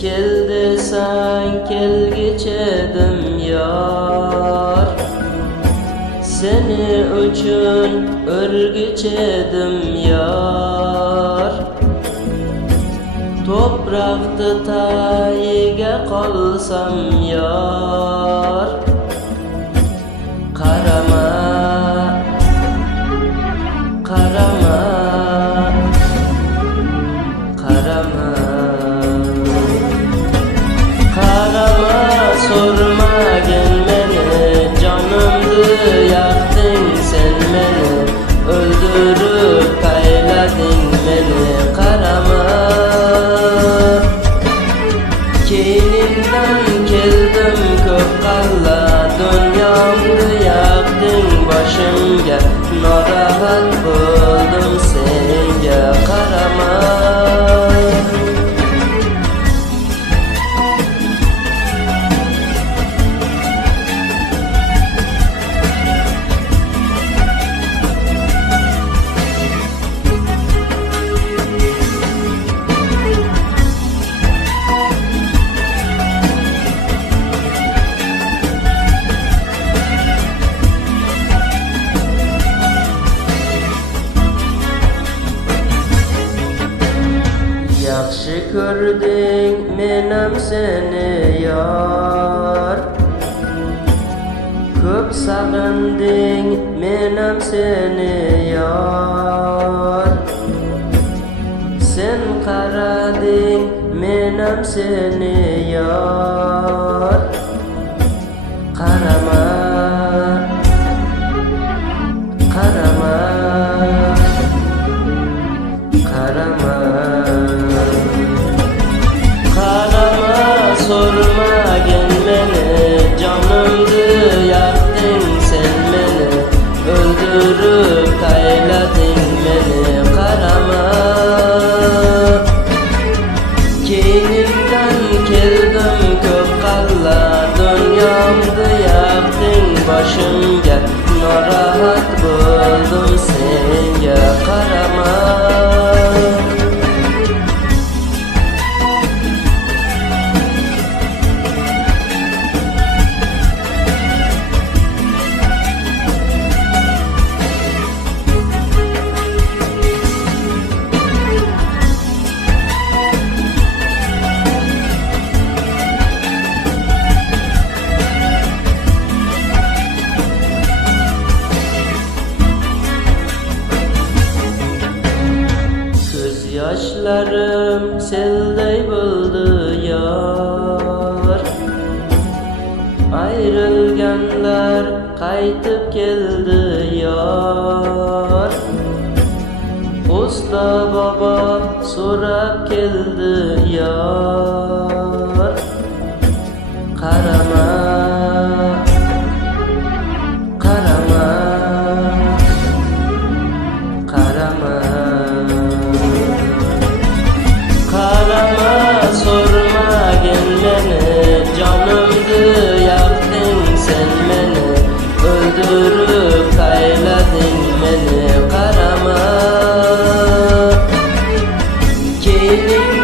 Kel desen kelgiçedim yar, seni üçün örgüçedim yar. Toprakta tayiga kalsam yar, karama, karama, karama. Karama sormagin meni, canımdı yaktın sen beni, öldürüp kayladın beni. Karama, keyninden keldim köp kalla, dünyamdı yaktın başımga, narahat buldum senga. Karama, yaxshi ko'rding menam seni yar, ko'p sag'inding menam seni yar. Sen qarading menam seni yar, qarama, qarama, qarama. Sormagin meni, canımdı yaktın sen beni, öldürüp kayladın beni. Karama, keynimden keldim köp kalla, dünyamdı yaktın başımga, narahat buldum senga. Karama, yaşlarım selday buldu yar, ayrılganlar qaytıp geldi yar. Usta baba so'rab keldi yar, qarama, qarama, qarama. Sormagin beni, canımdı yaktın sen beni, öldürüp kayladın beni. Karama, keynim